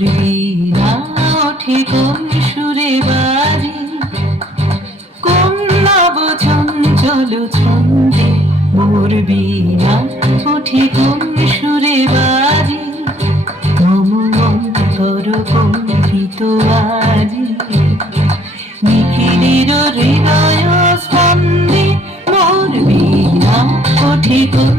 বীণা ওঠে কোন সুরে বাজে, কোন নব চঞ্চল ছন্দে মোর বীণা ওঠে কোন সুরে বাজে, মম অন্তর কম্পিত আজি, নিখিলের হৃদয় স্পন্দে মোর বীণা ওঠে কোন